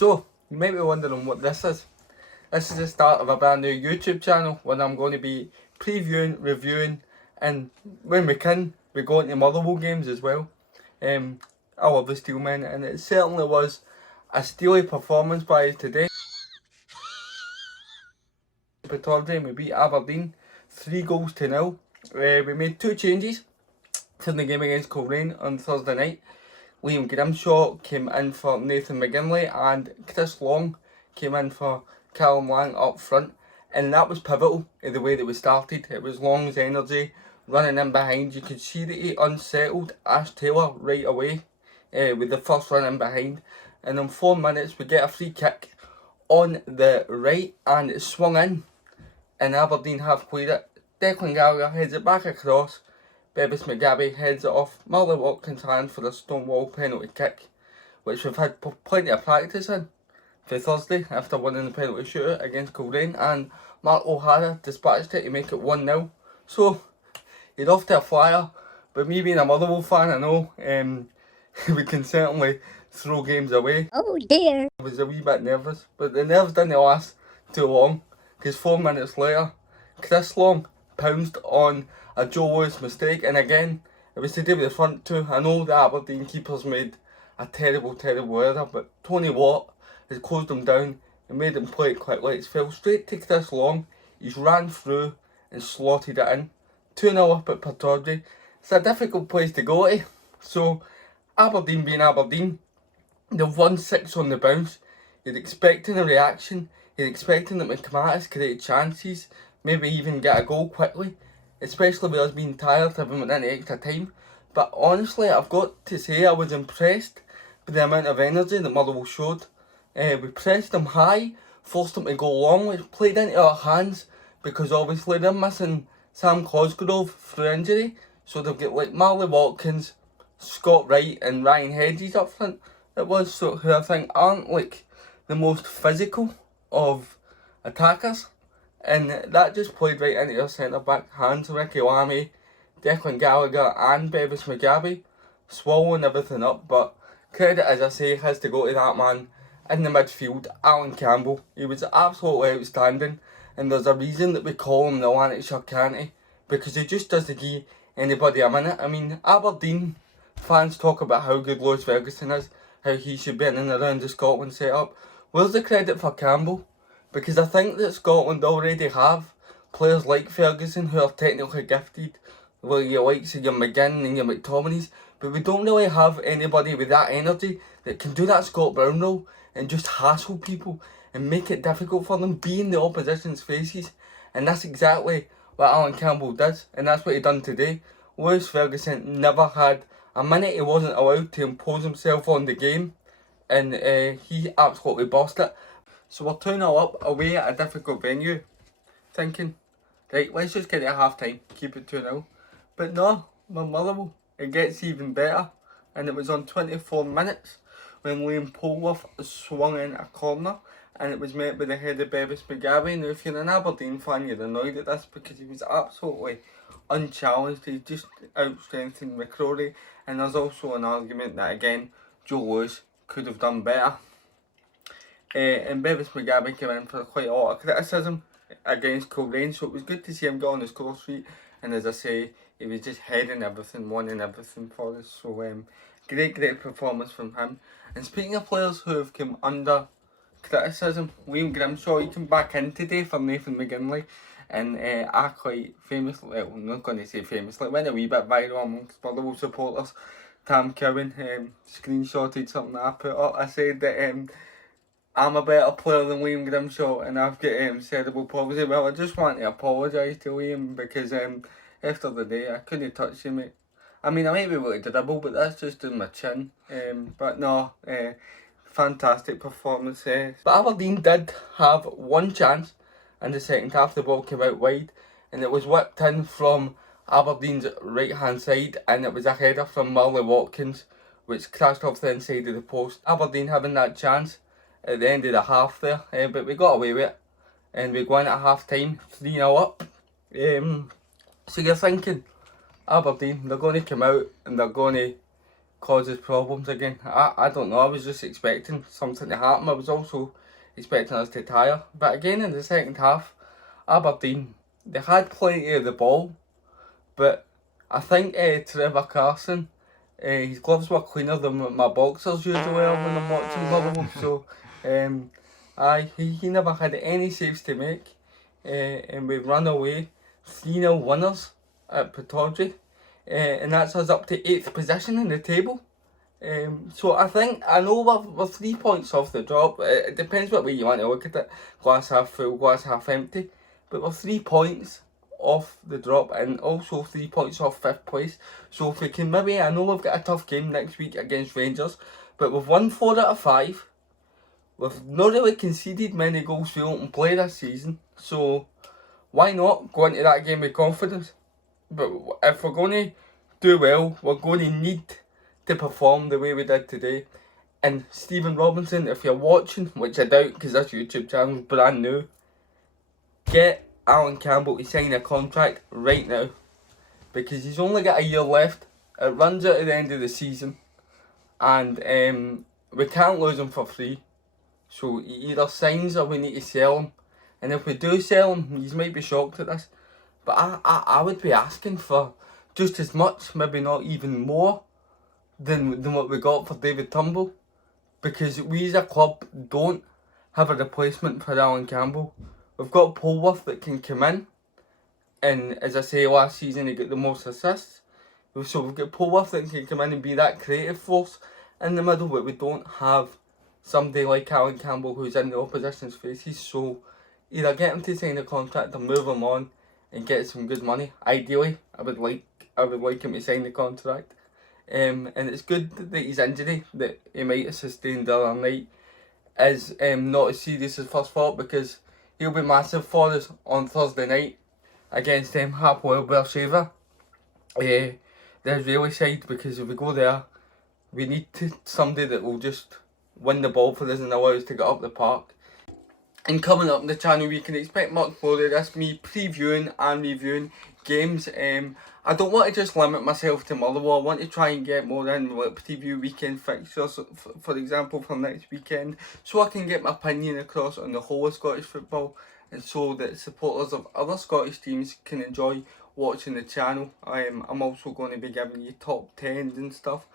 So, you might be wondering what this is. This is the start of a brand new YouTube channel where I'm going to be previewing, reviewing, and when we can, we go into Motherwell games as well. I love the Steelmen, and it certainly was a steely performance by us today. Pittodrie, we beat Aberdeen 3-0. We made 2 changes from the game against Coleraine on Thursday night. Liam Grimshaw came in for Nathan McGinley and Chris Long came in for Callum Lang up front, and that was pivotal in the way that we started. It was Long's energy running in behind. You could see that he unsettled Ash Taylor right away with the first run in behind, and in 4 minutes we get a free kick on the right and it swung in and Aberdeen have played it. Declan Gallagher heads it back across. Bevis McGabby heads it off Marley Watkins' hand for the Stonewall penalty kick, which we've had plenty of practice in for Thursday after winning the penalty shootout against Coleraine, and Mark O'Hara dispatched it to make it 1-0. So, you're off to a flyer, but me being a Motherwell fan, I know we can certainly throw games away. Oh dear. I was a wee bit nervous, but the nerves didn't last too long, because 4 minutes later, Chris Long pounced on a Joe Lewis mistake, and again, it was to do with the front two. I know the Aberdeen keepers made a terrible error, but Tony Watt has closed him down and made him play it quickly. It's fell straight to Chris Long. He's ran through and slotted it in. 2-0 up at Pittodrie. It's a difficult place to go to. So, Aberdeen being Aberdeen, they've won 6 on the bounce. You're expecting a reaction. You're expecting that McManus create chances, maybe even get a goal quickly, especially with us being tired, having went into extra time. But honestly, I've got to say I was impressed with the amount of energy that Motherwell showed. We pressed them high, forced them to go long, which played into our hands because obviously they're missing Sam Cosgrove through injury. So they've got like Marley Watkins, Scott Wright and Ryan Hedges up front. It was so who I think aren't like the most physical of attackers. And that just played right into your centre-back hands. Ricky Lamy, Declan Gallagher and Bevis McGabby swallowing everything up. But credit, as I say, has to go to that man in the midfield, Allan Campbell. He was absolutely outstanding. And there's a reason that we call him the Lanarkshire Canty, because he just doesn't give anybody a minute. I mean, Aberdeen fans talk about how good Lewis Ferguson is, how he should be in and around the Scotland setup. Where's the credit for Campbell? Because I think that Scotland already have players like Ferguson who are technically gifted, like your likes of your McGinn and your McTominays, but we don't really have anybody with that energy that can do that Scott Brown role and just hassle people and make it difficult for them, be in the opposition's faces. And that's exactly what Allan Campbell does, and that's what he done today. Lewis Ferguson never had a minute he wasn't allowed to impose himself on the game, and he absolutely bossed it. So we're 2-0 up away at a difficult venue, thinking, right, let's just get it at half time, keep it 2-0. But no, my Motherwell, it gets even better, and it was on 24 minutes when Liam Polworth swung in a corner, and it was met with the head of Bevis McGabby. Now if you're an Aberdeen fan, you're annoyed at this because he was absolutely unchallenged. He just outstrengthened McCrory, and there's also an argument that again, Joe Lewis could have done better. And Bevis McGabby came in for quite a lot of criticism against Coleraine, so it was good to see him get on the score sheet, and as I say, he was just heading everything, winning everything for us. So great performance from him. And speaking of players who have come under criticism, Liam Grimshaw, he came back in today for Nathan McGinley, and I quite famously, well, I'm not going to say famously, went a wee bit viral amongst Motherwell supporters. Tam Cowan screenshotted something that I put up. I said that I'm a better player than Liam Grimshaw and I've got cerebral palsy. Well, I just want to apologise to Liam because after the day I couldn't touch him, mate. I mean, I might be able to dribble, but that's just in my chin. But no, fantastic performance. But Aberdeen did have one chance in the second half. The ball came out wide and it was whipped in from Aberdeen's right hand side, and it was a header from Marley Watkins which crashed off the inside of the post. Aberdeen having that chance at the end of the half there, but we got away with it and we go in at half time 3-0 up. So you're thinking Aberdeen, they're going to come out and they're going to causes problems again. I don't know, I was just expecting something to happen. I was also expecting us to tire. But again, in the second half, Aberdeen, they had plenty of the ball, but I think Trevor Carson, his gloves were cleaner than my boxers usually are when I'm watching Motherwell. So, he never had any saves to make, and we ran away 3-0 winners at Pittodrie, and that's us up to 8th position in the table. So I know we're 3 points off the drop. It depends what way you want to look at it. Glass half full, glass half empty. But we're 3 points off the drop and also 3 points off 5th place. So if we can maybe, I know we've got a tough game next week against Rangers, but we've won 4 out of 5. We've not really conceded many goals for open play this season. So why not go into that game with confidence? But if we're going to do well, we're going to need to perform the way we did today. And Stephen Robinson, if you're watching, which I doubt because this YouTube channel is brand new, get Allan Campbell to sign a contract right now, because he's only got a year left. It runs out at the end of the season, and we can't lose him for free. So he either signs or we need to sell him. And if we do sell him, you might be shocked at this, but I would be asking for just as much, maybe not even more, than what we got for David Turnbull, because we as a club don't have a replacement for Allan Campbell. We've got Polworth that can come in, and as I say, last season he got the most assists. So we've got Polworth that can come in and be that creative force in the middle, but we don't have somebody like Allan Campbell who's in the opposition's faces. So either get him to sign a contract or move him on and get some good money. Ideally, I would like him to sign the contract. And it's good that his injury that he might have sustained the other night is not as serious as first thought, because he'll be massive for us on Thursday night against Hapoel Beersheva, the Israeli side, because if we go there, we need somebody that will just win the ball for us and allow us to get up the park. And coming up on the channel, you can expect much more of this, me previewing and reviewing games. I don't want to just limit myself to Motherwell. I want to try and get more in, like preview weekend fixtures, for example, for next weekend, so I can get my opinion across on the whole of Scottish football, and so that supporters of other Scottish teams can enjoy watching the channel. I'm also going to be giving you top 10s and stuff,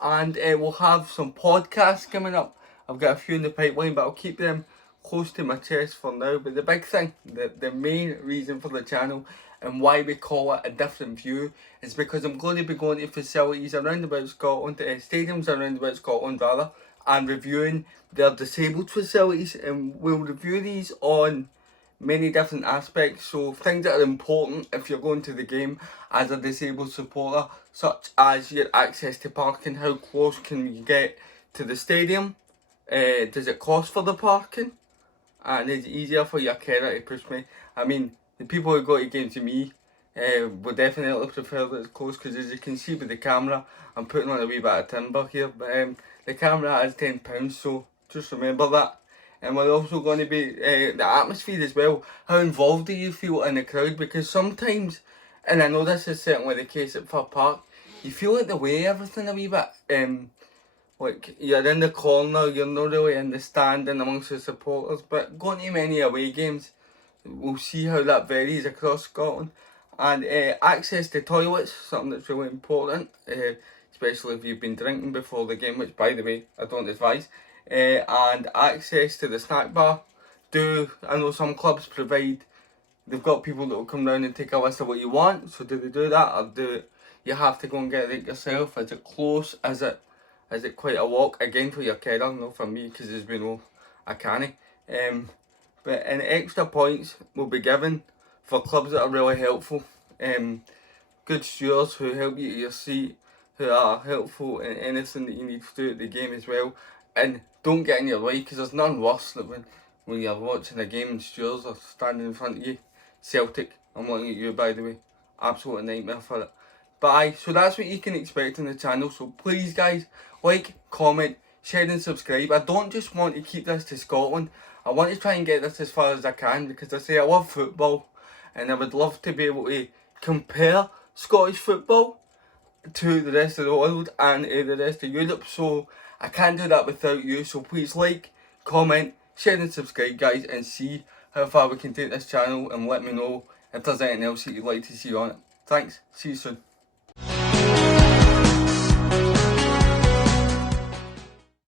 and we'll have some podcasts coming up. I've got a few in the pipeline, but I'll keep them close to my chest for now. But the big thing, the main reason for the channel and why we call it A Different View is because I'm going to be going to facilities around about Scotland, stadiums around about Scotland rather, and reviewing their disabled facilities, and we'll review these on many different aspects. So things that are important if you're going to the game as a disabled supporter, such as your access to parking, how close can you get to the stadium, does it cost for the parking, and is it easier for your carer to push me. I mean, the people who go to games with me would definitely prefer that it's close, because as you can see with the camera, I'm putting on a wee bit of timber here, but the camera has £10, so just remember that. And we're also going to be, the atmosphere as well, how involved do you feel in the crowd, because sometimes, and I know this is certainly the case at Fir Park, you feel like the way everything a wee bit, like you're in the corner, you're not really in the standing amongst the supporters. But going to many away games, we'll see how that varies across Scotland. And access to toilets, something that's really important, especially if you've been drinking before the game, which by the way I don't advise. And access to the snack bar. I know some clubs provide, they've got people that will come down and take a list of what you want, so do they do that, or do you have to go and get it yourself? Is it close? Is it quite a walk? Again, for your carer, not for me, because as we know, I can't. But extra points will be given for clubs that are really helpful. Good stewards who help you to your seat, who are helpful in anything that you need to do at the game as well. And don't get in your way, because there's none worse than when you're watching a game and stewards are standing in front of you. Celtic, I'm looking at you by the way, absolute nightmare for it. But so that's what you can expect on the channel. So please guys, like, comment, share and subscribe. I don't just want to keep this to Scotland, I want to try and get this as far as I can, because I say I love football and I would love to be able to compare Scottish football to the rest of the world and the rest of Europe, so I can't do that without you. So please like, comment, share and subscribe, guys, and see how far we can take this channel, and let me know if there's anything else that you'd like to see on it. Thanks, see you soon.